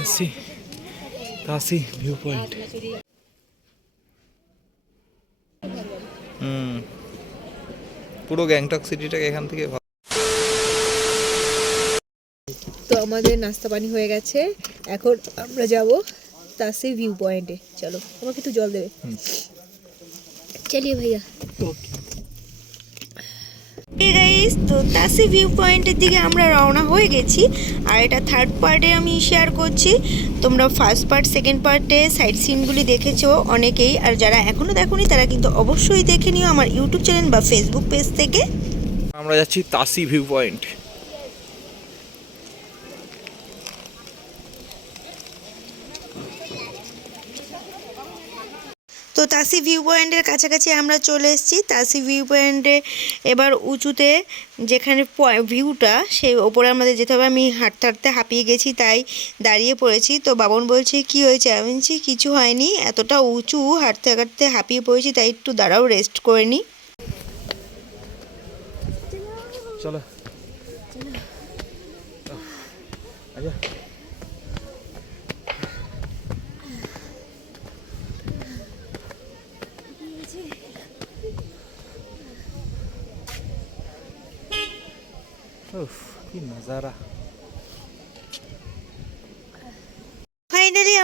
এসছি Tashi view point হুম। পুরো গ্যাংটক সিটিটাকে এখান থেকে তো আমাদের নাস্তা পানি হয়ে গেছে। এখন আমরা যাব তাসি ভিউ পয়েন্টে চলো আমাকে একটু জল দেবে। হুম। চলিয়ে ভাইয়া। গাইস তো তাসি ভিউ পয়েন্টের দিকে আমরা রওনা হয়ে গেছি। আর এটা থার্ড পার্টে আমি শেয়ার করছি। তোমরা ফার্স্ট পার্ট সেকেন্ড পার্টে সাইড সিনগুলি দেখেছ অনেকেই। আর যারা এখনও দেখোনি, তারা কিন্তু অবশ্যই দেখে নিও আমার ইউটিউব চ্যানেল বা ফেসবুক পেজ থেকে। আমরা যাচ্ছি তাসি ভিউ পয়েন্ট তো তাসি ভিউ পয়েন্টের কাছাকাছি আমরা চলে এসেছি। তাসি ভিউ পয়েন্টে এবার উঁচুতে যেখানে ভিউটা, সেই ওপরে আমাদের যেতে হবে। আমি হাঁটতে হাঁটতে হাঁপিয়ে গেছি, তাই দাঁড়িয়ে পড়েছি। তো বাবন বলছে, কি হয়েছে আমি বলছি কিছু হয়নি। এতটা উঁচু, হাঁটতে হাঁটতে হাঁপিয়ে পড়েছি, তাই একটু দাঁড়াও, রেস্ট করে নিই চলো। আচ্ছা। উফ কি নজারা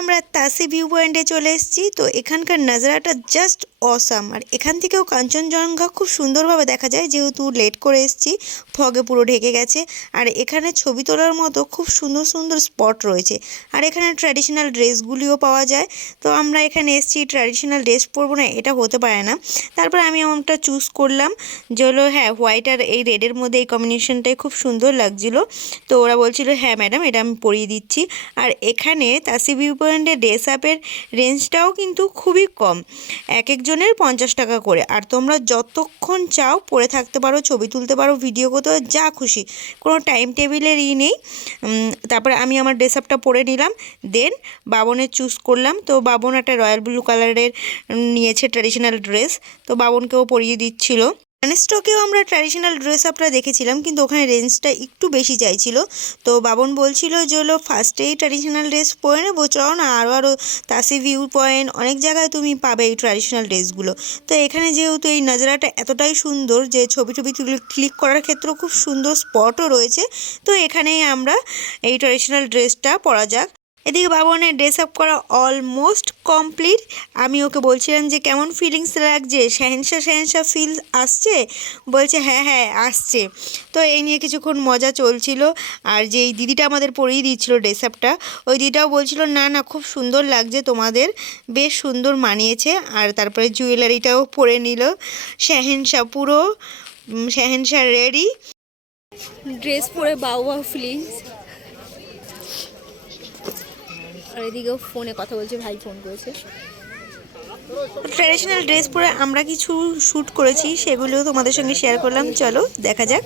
আমরা তাসি ভিউ পয়েন্টে চলে এসেছি। তো এখানকার নাজারাটা জাস্ট অসাম আর এখান থেকেও কাঞ্চনজঙ্ঘা খুব সুন্দরভাবে দেখা যায়, যেহেতু লেট করে এসেছি ফগে পুরো ঢেকে গেছে। আর এখানে ছবি তোলার মতো খুব সুন্দর সুন্দর স্পট রয়েছে। আর এখানে ট্র্যাডিশনাল ড্রেসগুলিও পাওয়া যায়। তো আমরা এখানে এসেছি ট্র্যাডিশনাল ড্রেস পরবো না, এটা হতে পারে না। তারপর আমি আমটা চুজ করলাম যে হলো হ্যাঁ হোয়াইট আর এই রেডের মধ্যে এই কম্বিনেশনটাই খুব সুন্দর লাগছিল। তো ওরা বলছিল হ্যাঁ ম্যাডাম এটা আমি পরিয়ে দিচ্ছি। আর এখানে তাসি ভিউ পয়েন্টের ড্রেস আপের রেঞ্জটাও কিন্তু খুবই কম। এক একজনের পঞ্চাশ টাকা করে। আর তোমরা যতক্ষণ চাও পরে থাকতে পারো, ছবি তুলতে পারো ভিডিও করতে যা খুশি। কোনো টাইম টেবিলের ই নেই। তারপরে আমি আমার ড্রেস আপটা পরে নিলাম। দেন বাবনের চুজ করলাম। তো বাবন একটা রয়্যাল ব্লু কালারের নিয়েছে ট্র্যাডিশনাল ড্রেস তো বাবনকেও পরিয়ে দিচ্ছিল। স্টকেও আমরা ট্র্যাডিশনাল ড্রেস আপটা দেখেছিলাম, কিন্তু ওখানে রেঞ্জটা একটু বেশি চাইছিল। তো বাবন বলছিল যে হলো ফার্স্টেই ট্র্যাডিশনাল ড্রেস পরে নেব, চলো না আরও আরও তাসি ভিউ পয়েন্ট অনেক জায়গায় তুমি পাবে এই ট্র্যাডিশনাল ড্রেসগুলো তো এখানে যেহেতু এই নজরাটা এতটাই সুন্দর যে ছবি টবি ক্লিক করার ক্ষেত্রেও খুব সুন্দর স্পটও রয়েছে, তো এখানেই আমরা এই ট্র্যাডিশনাল ড্রেসটা পরা যাক। এদিকে বাবনের ড্রেস আপ করা অলমোস্ট কমপ্লিট আমি ওকে বলছিলাম যে কেমন ফিলিংস লাগছে? শ্যাহেনশা শ্যাহেনশা ফিল আসছে? বলছে হ্যাঁ হ্যাঁ আসছে। তো এই নিয়ে কিছুক্ষণ মজা চলছিল। আর যে এই দিদিটা আমাদের পরিয়ে দিচ্ছিল ড্রেস আপটা ওই দিদিটাও বলছিল না না খুব সুন্দর লাগছে তোমাদের। বেশ সুন্দর মানিয়েছে। আর তারপরে জুয়েলারিটাও পরে নিল। শ্যাহেনশা পুরো উম, শ্যাহেনশা রেডি ড্রেস পরে বাউ ফিলিংস আর এদিকেও ফোনে কথা বলছে, ভাই ফোন করেছে। ট্র্যাডিশনাল ড্রেস পরে আমরা কিছু শ্যুট করেছি সেগুলো তোমাদের সঙ্গে শেয়ার করলাম। চলো, দেখা যাক।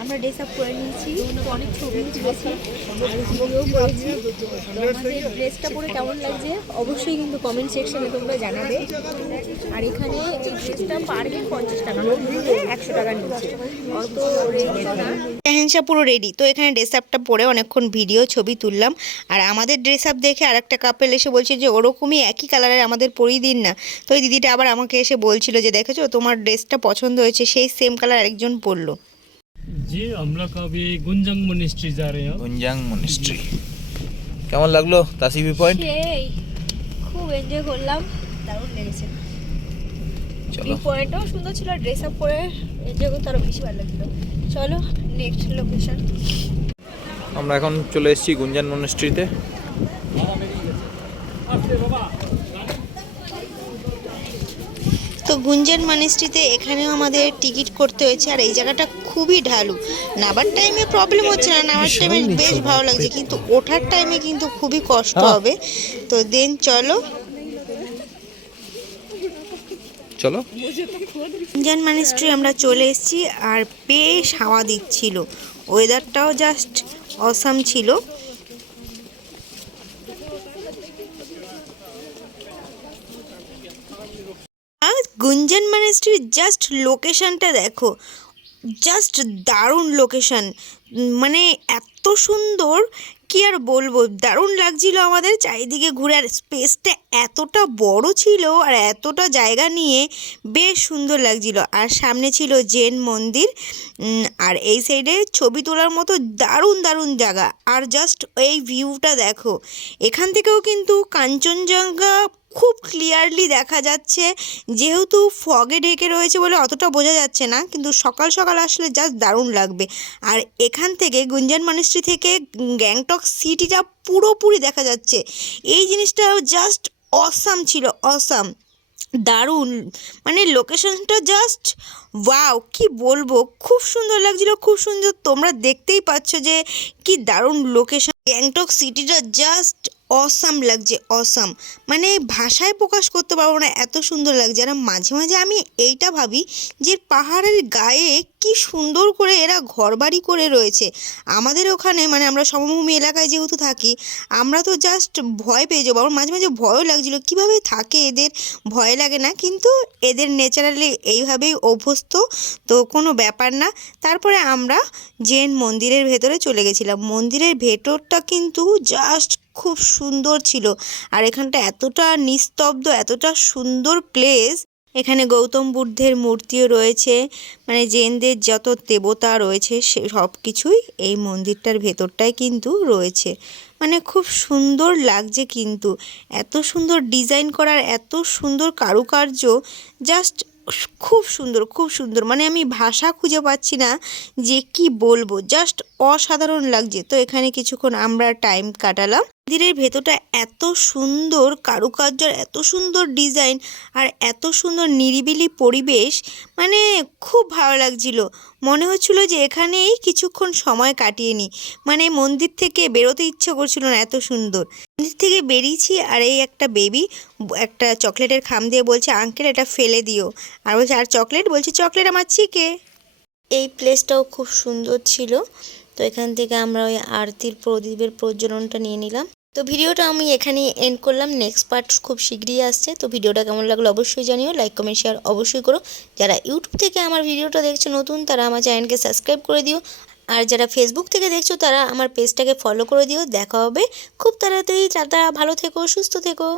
আমরা ড্রেস আপ করে নিয়েছি। অনেক ছবি তুলেছি আমাদের ড্রেসটা পরে কেমন লাগছে অবশ্যই কিন্তু কমেন্ট সেকশনে তোমরা জানাবে। আর এখানে এই ড্রেসটা পার হেড পঞ্চাশ টাকা। একশো টাকা নিচ্ছে অত রেঞ্জ না। ইনসা পুরো রেডি তো এখানে ড্রেস আপটা পরে অনেকক্ষণ ভিডিও ছবি তুললাম। আর আমাদের ড্রেস আপ দেখে আর একটা কাপেল এসে বলছে যে ওরকমই একই কালারের আমাদের পরিয়ে দিন না। তো ওই দিদিটা আবার আমাকে এসে বলছিল যে দেখেছ তোমার ড্রেসটা পছন্দ হয়েছে সেই সেম কালার আরেকজন পরলো। জি আমরা গুঞ্জাং যা রে গুঞ্জাং কেমন লাগল? তাসিবি পয়েন্ট খুব এনজয় করলাম। দারুণ লেগেছে। চলো। ভিউ পয়েন্টও সুন্দর ছিল ড্রেস আপ করে করতে আরও বেশি ভালো লাগছিল চলো নেক্সট লোকেশন আমরা এখন চলে এসেছি গুঞ্জান মনিস্ট্রিতে তো গুঞ্জন মানিস্ট্রিতে এখানেও আমাদের টিকিট করতে হয়েছে আর এই জায়গাটা খুবই ঢালু। নাবার টাইমে প্রবলেম হচ্ছে না নাবার টাইমে বেশ ভালো লাগছে কিন্তু ওঠার টাইমে কিন্তু খুবই কষ্ট হবে। তো দেন চলো চলো। গুঞ্জন মানিস্ট্রি আমরা চলে এসেছি আর বেশ হাওয়া দিচ্ছিল। ওয়েদারটাও জাস্ট অসাম ছিল। গুঞ্জন মানেস্ট্রির জাস্ট লোকেশনটা দেখো। জাস্ট দারুণ লোকেশন মানে এত সুন্দর। কি আর বলব? দারুণ লাগছিল আমাদের চারিদিকে ঘুরে। আর স্পেসটা এতটা বড় ছিল আর এতটা জায়গা নিয়ে বেশ সুন্দর লাগছিল। আর সামনে ছিল জেন মন্দির। আর এই সাইডে ছবি তোলার মতো দারুণ দারুণ জায়গা। আর জাস্ট এই ভিউটা দেখো। এখান থেকেও কিন্তু কাঞ্চনজঙ্ঘা খুব ক্লিয়ারলি দেখা যাচ্ছে। যেহেতু ফগে ঢেকে রয়েছে বলে অতটা বোঝা যাচ্ছে না, কিন্তু সকাল সকাল আসলে জাস্ট দারুণ লাগবে। আর এখান থেকে গুঞ্জন মনিস্ট্রি থেকে গ্যাংটক সিটিটা পুরোপুরি দেখা যাচ্ছে। এই জিনিসটা জাস্ট অসাম ছিল অসাম দারুণ। মানে লোকেশনটা জাস্ট ওয়াও কি বলব? খুব সুন্দর লাগছিল, খুব সুন্দর। তোমরা দেখতেই পাচ্ছ যে কি দারুণ লোকেশন গ্যাংটক সিটিটা জাস্ট অসাম লাগছে অসাম মানে ভাষায় প্রকাশ করতে পারব না, এত সুন্দর লাগছে। আর মাঝে মাঝে আমি এইটা ভাবি যে পাহাড়ের গায়ে কি সুন্দর করে এরা ঘরবাড়ি করে রয়েছে। আমাদের ওখানে মানে আমরা সমভূমি এলাকায় যেহেতু থাকি, আমরা তো জাস্ট ভয় পেয়ে যাব। আমার মাঝে মাঝে ভয়ও লাগছিল, কীভাবে থাকে এদের? ভয় লাগে না, কিন্তু এদের ন্যাচারালি এইভাবেই অভ্যস্ত, তো কোনো ব্যাপার না। তারপরে আমরা জেন মন্দিরের ভেতরে চলে গেছিলাম। মন্দিরের ভেতরটা কিন্তু জাস্ট খুব সুন্দর ছিল। আর এখানটা এতটা নিস্তব্ধ, এতটা সুন্দর প্লেস এখানে গৌতম বুদ্ধের মূর্তিও রয়েছে। মানে জেনদের যত দেবতা রয়েছে, সে সব কিছুই এই মন্দিরটার ভেতরটায় কিন্তু রয়েছে। মানে খুব সুন্দর লাগছে কিন্তু। এত সুন্দর ডিজাইন করার এত সুন্দর কারুকার্য জাস্ট খুব সুন্দর খুব সুন্দর। মানে আমি ভাষা খুঁজে পাচ্ছি না যে কি বলব। জাস্ট অসাধারণ লাগছে। তো এখানে কিছুক্ষণ আমরা টাইম কাটালাম। মন্দিরের ভেতরটা এত সুন্দর কারুকার্য, এত সুন্দর ডিজাইন আর এত সুন্দর নিরিবিলি পরিবেশ মানে খুব ভালো লাগছিল। মনে হচ্ছিল যে এখানেই কিছুক্ষণ সময় কাটিয়ে নিই। মানে মন্দির থেকে বেরোতে ইচ্ছে করছিল না এত সুন্দর। মন্দির থেকে বেরিয়েছি আর এই একটা বেবি একটা চকলেটের খাম দিয়ে বলছে, আঙ্কেল, এটা ফেলে দিও। আর বলছে, আর চকলেট? বলছে, চকলেট আমার চিকে এই প্লেসটাও খুব সুন্দর ছিল। তো এখান থেকে আমরা ওই আরতির প্রদীপের প্রজ্বলনটা নিয়ে নিলাম। তো ভিডিওটা আমি এখানে এন্ড করলাম। নেক্সট পার্ট খুব শীঘ্রই আসছে। তো ভিডিওটা কেমন লাগল অবশ্যই জানিও। লাইক কমেন্ট শেয়ার অবশ্যই করো। যারা ইউটিউব থেকে আমার ভিডিওটা দেখছ নতুন, তারা আমার চ্যানেলকে সাবস্ক্রাইব করে দিও। আর যারা ফেসবুক থেকে দেখছ, তারা আমার পেজটাকে ফলো করে দিও। দেখা হবে। খুব তাড়াতাড়ি তারা ভালো থেকো, সুস্থ থেকো।